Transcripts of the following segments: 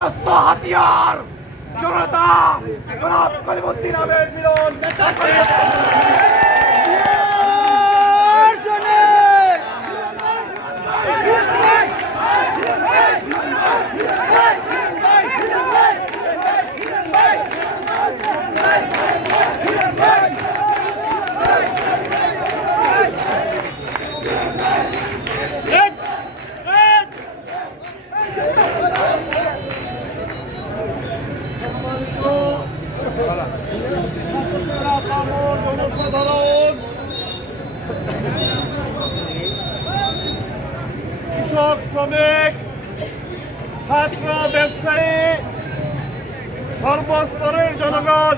হাতিয়ার জনতা জনাব কলিমুদ্দিন আহমেদ মিলন কৃষক শ্রমিক ছাত্র ব্যবসায়ী সর্বস্তরের জনগণ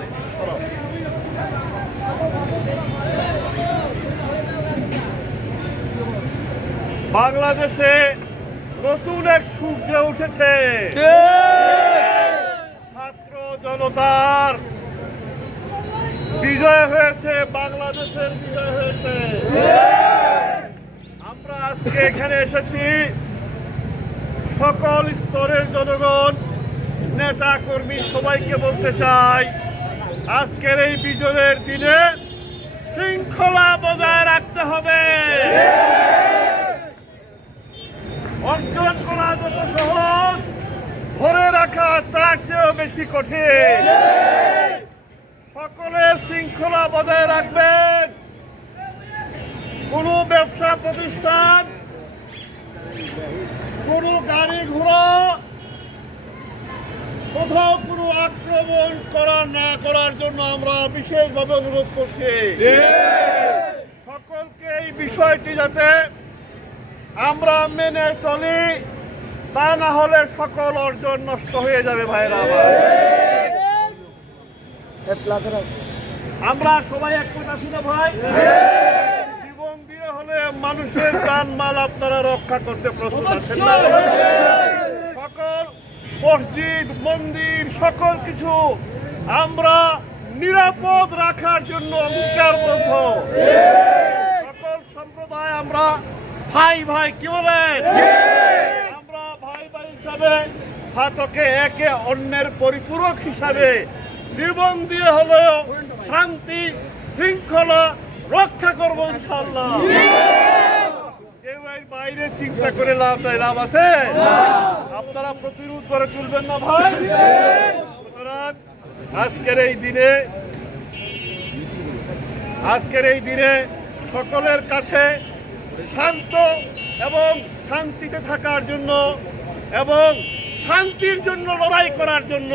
বাংলাদেশে নতুন এক সূর্য উঠেছে। ছাত্র জনতার বিজয় হয়েছে, বাংলাদেশের বিজয় হয়েছে। আমরা আজকে এখানে এসেছি সকল স্তরের জনগণ, নেতা কর্মী সবাইকে বলতে চাই, আজকের এই বিজয়ের দিনে শৃঙ্খলা বজায় রাখতে হবে। অর্জন করা যত সহজ, ধরে রাখা তার চেয়েও বেশি কঠিন। সকলের শৃঙ্খলা বজায় রাখবেন। কোন ব্যবসা প্রতিষ্ঠান, কোন গাড়ি ঘোড়া, কোথাও কোনো আক্রমণ না করার জন্য আমরা বিশেষভাবে অনুরোধ করছি সকলকে। এই বিষয়টি যাতে আমরা মেনে চলি, তা না হলে সকল অর্জন নষ্ট হয়ে যাবে। ভাইরা আমার, আমরা সবাই এক কথা শুনে ভাই, জীবন দিয়ে হলে মানুষের জানমাল আপনারা রক্ষা করতে প্রস্তুত আছেন? সকল মসজিদ মন্দির সকল কিছু আমরা নিরাপদ রাখার জন্য অঙ্গীকারবদ্ধ। সকল সম্প্রদায় আমরা ভাই ভাই, কি বলেন? আমরা ভাই ভাই হিসাবে ছাত্রকে একে অন্যের পরিপূরক হিসাবে জীবন দিয়ে হলেও শান্তি শৃঙ্খলা রক্ষা করবো ইনশাআল্লাহ। কেউ এর বাইরে চিন্তা করে লাভ নাই, লাভ আছে? আপনারা প্রতিরোধ করে তুলবেন না ভাই। সুতরাং আজকের এই দিনে সকলের কাছে শান্ত এবং শান্তিতে থাকার জন্য এবং শান্তির জন্য লড়াই করার জন্য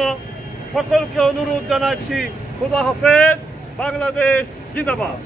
সকলকে অনুরোধ জানাচ্ছি। খোদা হাফেজ। বাংলাদেশ জিন্দাবাদ।